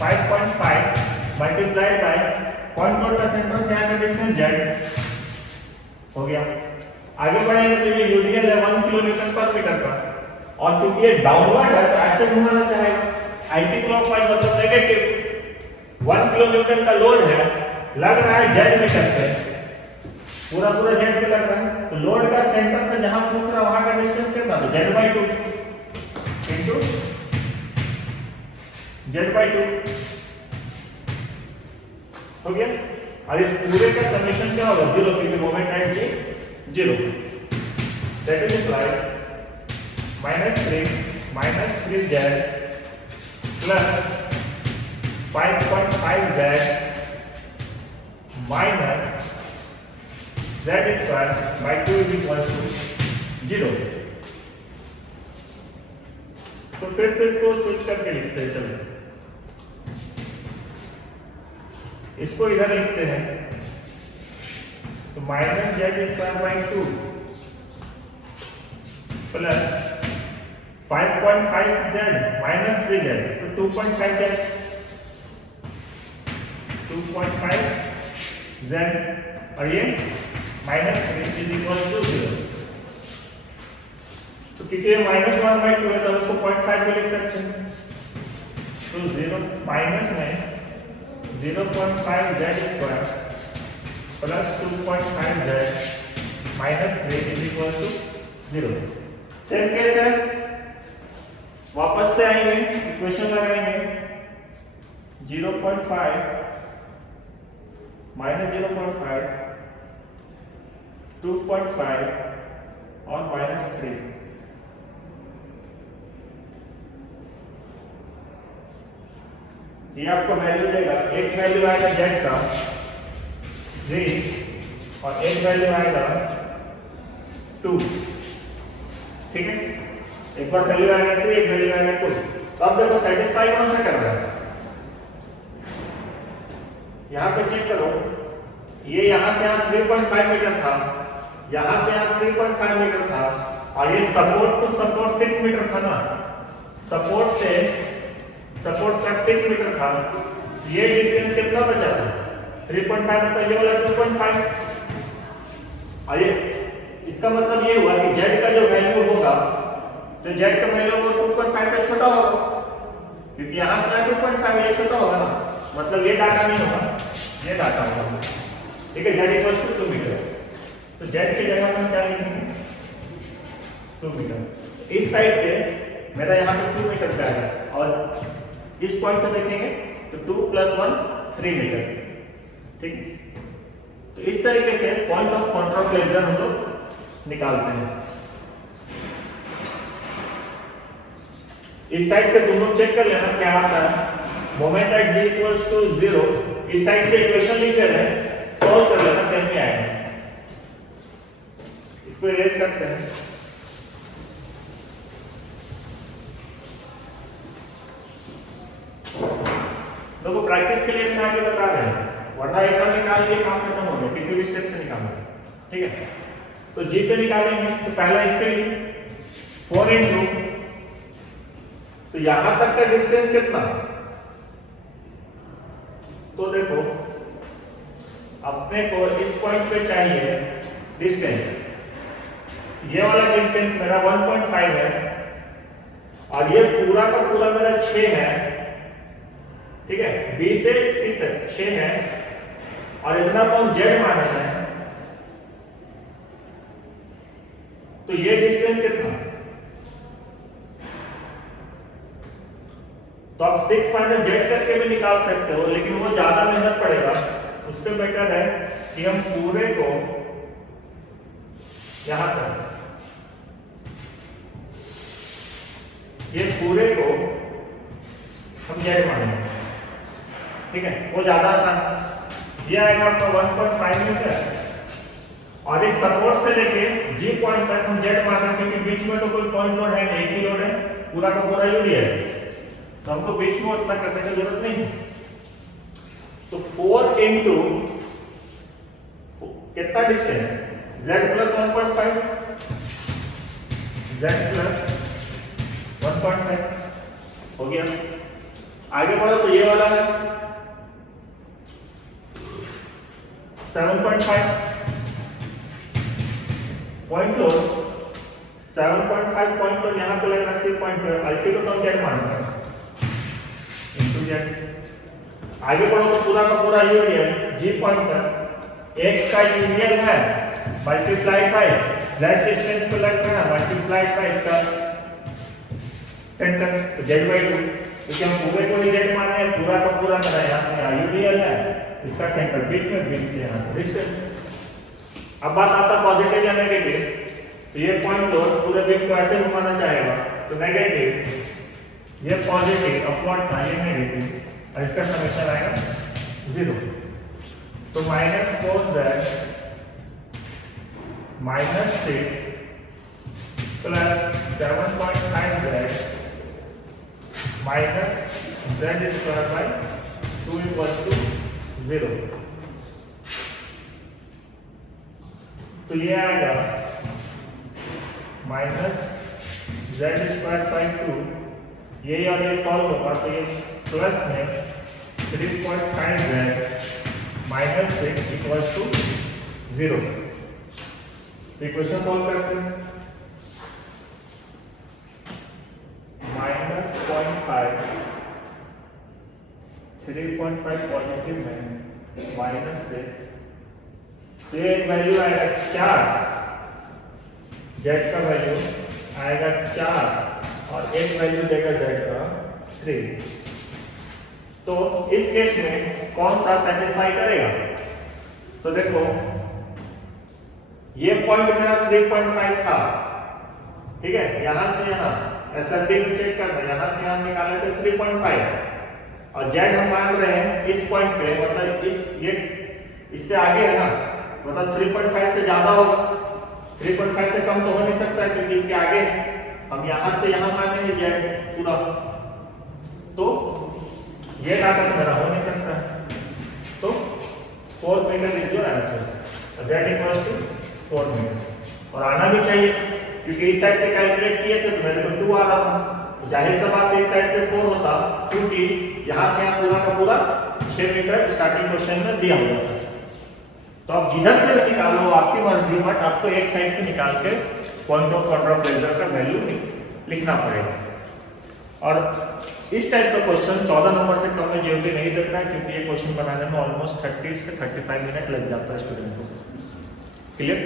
5.5 multiplied by point load का सेंटर से यहाँ का डिस्टेंस z हो गया। आगे बढ़ेंगे तो ये यूडीएल है 1 किलोमीटर पर मीटर का, और क्योंकि ये डाउनवर्ड है तो ऐसे घुमाना चाहेगा, एंटी क्लॉकवाइज मतलब नेगेटिव, 1 किलोमीटर का लोड है, लग रहा है z मीटर पे, पूरा पूरा z पे लग रहा है, तो लोड का सेंटर से जहां पूछ रहा वहां का डिस्टेंस कितना, तो z/2 इनटू z/2 हो गया। और इस पूरे का समेशन क्या होगा, 0, क्योंकि moment at g 0, that is implied -3z plus 5.5z minus z square by 2 is equal to 0। तो फिर से इसको स्विच करके लिखते हैं, चलो इसको इधर लिखते हैं, तो -z square by 2 plus 5.5z minus 3z, तो 2.5z 2.5z और ये -3 इज इक्वल टू 0। तो क्योंकि ये -1/2 है तो उसको 0.5 में लिख सकते हैं, तो 0 माइनस में 0.5z square plus 2.5z minus 3 is equal to 0। Same case है, वापस से आएंगे, इक्वेशन लगाएंगे, 0.5 माइनस 0.5 2.5 और -3, ये आपको वैल्यू देगा, एक वैल्यू आएगा z का 3 और एक वैल्यू आएगा 2, ठीक है, एक बार वैल्यू आएगा 3, एक वैल्यू आएगा 2। तो अब देखो सेटिस्फाई कौन सा कर रहा है, यहां पे चेक करो, ये यहां से यहां 3.5 मीटर था, यहां से यहां 3.5 मीटर था, और ये सपोर्ट तो सपोर्ट 6 मीटर था ना, सपोर्ट से सपोर्ट तक 6 मीटर था, ये डिस्टेंस कितना बचा था 3.5, मतलब ये वाला 2.5, और ये इसका मतलब ये हुआ कि z का जो वैल्यू होगा, तो z का वैल्यू होगा 2.5 से छोटा होगा, क्योंकि यहां से 2.5 ये छोटा होगा ना, मतलब ये डाटा नहीं होगा, ये डाटा होगा, ठीक है, z 2 मीटर। तो z की जगह हम क्या लिखेंगे 2 मीटर। इस साइड से मेरा यहाँ पे 2 मीटर पे आएगा और इस पॉइंट से देखेंगे तो 2 + 1 3 मीटर। ठीक, तो इस तरीके से पॉइंट ऑफ कॉन्ट्राफ्लेक्शन हम लोग निकालते हैं। इस साइड से तुम लोग चेक कर लेना क्या आता है। मोमेंट एट g = 0, इस साइड से इक्वेशन लिख रहे हैं, सॉल्व कर लेना, सेम ही आएगा। इसको इरेज करते हैं। देखो प्रैक्टिस के लिए मैं आगे बता रहे हैं, वरना एक बार निकाल लिए काम खत्म हो गया, किसी भी स्टेप से निकालना। ठीक है, तो जी पे निकालेंगे तो पहला इसके लिए 4 × तो यहां तक का डिस्टेंस कितना, तो देखो अपने को इस पॉइंट पे चाहिए डिस्टेंस, ये वाला डिस्टेंस मेरा 1.5 है और ये पूरा का पूरा मेरा 6 है। ठीक है, B से C तक 6 है और इतना को हम Z माना है, तो ये डिस्टेंस कितना, तो आप 6 - Z करके भी निकाल सकते हो, लेकिन वो ज्यादा मेहनत पड़ेगा। उससे बेटर है कि हम पूरे को यहां तक, ये पूरे को हम Z मानेंगे। ठीक है, वो ज्यादा आसान। ये आएगा आपका 1.5 मीटर और इस सपोर्ट से लेके G पॉइंट तक हम Z मान रहे हैं, क्योंकि बीच में तो कोई पॉइंट लोड है नहीं, एक ही लोड है, पूरा का पूरा यूडी है, तो हमको बीच में उतना करने की जरूरत नहीं है। तो 4 × कितना डिस्टेंस, Z + 1.5, Z + 1.5 हो गया। आगे बढ़ो तो ये वाला है 7.5 पॉइंट लोड, 7.5 पॉइंट लोड यहां पे लगेगा C पॉइंट पे, ऐसे को तो हम Z मान रहे हैं इनटू Z। आगे बढ़ो तो पूरा का पूरा यूनियन G पॉइंट तक एक का यूनियन है मल्टीप्लाइड बाय Z डिस्टेंस पे लग रहा है मल्टीप्लाइड बाय इसका सेंटर Z/2, क्योंकि हम पूरे को ही Z मान रहे हैं, पूरा का पूरा मेरा यहां से यूनियन है, इसका सेंटर बीच में, बीच से यहां डिस्टेंस। अब बात आता पॉजिटिव या नेगेटिव, तो ये पॉइंट लोड पूरे बीम को ऐसे घुमाना चाहेगा तो नेगेटिव, ये पॉजिटिव अपवर्ड था, ये नेगेटिव, और इसका समेशन आएगा 0। तो -4Z -6 + 7.5Z -Z² = 0। तो ये आएगा -Z²/2, ये और ये सॉल्व होगा तो ये प्लस में 3.5Z -6 = 0। तो इक्वेशन सॉल्व करते हैं। -0.5 3.5 पॉजिटिव में -6, तो ये वैल्यू आएगा 4, Z का वैल्यू आएगा 4 और एक वैल्यू देगा Z का 3। तो इस केस में कौन सा सेटिस्फाई करेगा, तो देखो ये पॉइंट मेरा 3.5 था। ठीक है, यहां से यहां SRT में चेक करना, यहां से यहां निकाले तो 3.5 और Z हम मान रहे हैं इस पॉइंट पे, मतलब इस ये इससे आगे है ना, मतलब 3.5 से ज्यादा होगा, 3.5 से कम तो हो नहीं सकता क्योंकि इसके आगे हम यहां से यहां माने हैं Z पूरा, तो ये डाटा तो मेरा हो नहीं सकता। तो 4 metre is your answer, Z = 4 metre. और आना भी चाहिए क्योंकि इस साइड से कैलकुलेट किए थे तो मेरे को 2 आ रहा था, तो जाहिर सा बात है इस साइड से 4 होता, क्योंकि यहां से यहां पूरा का पूरा 6 मीटर स्टार्टिंग क्वेश्चन में दिया हुआ था। तो आप जिधर से निकालो आपकी मर्जी, बट आपको एक साइड से निकाल के पॉइंट ऑफ कॉन्ट्राफ्लेक्शन का वैल्यू लिखना पड़ेगा। और इस टाइप का क्वेश्चन 14 नंबर से कम में जीओटी नहीं देता है, क्योंकि ये क्वेश्चन बनाने में ऑलमोस्ट 30 से 35 मिनट लग जाता है स्टूडेंट को। क्लियर?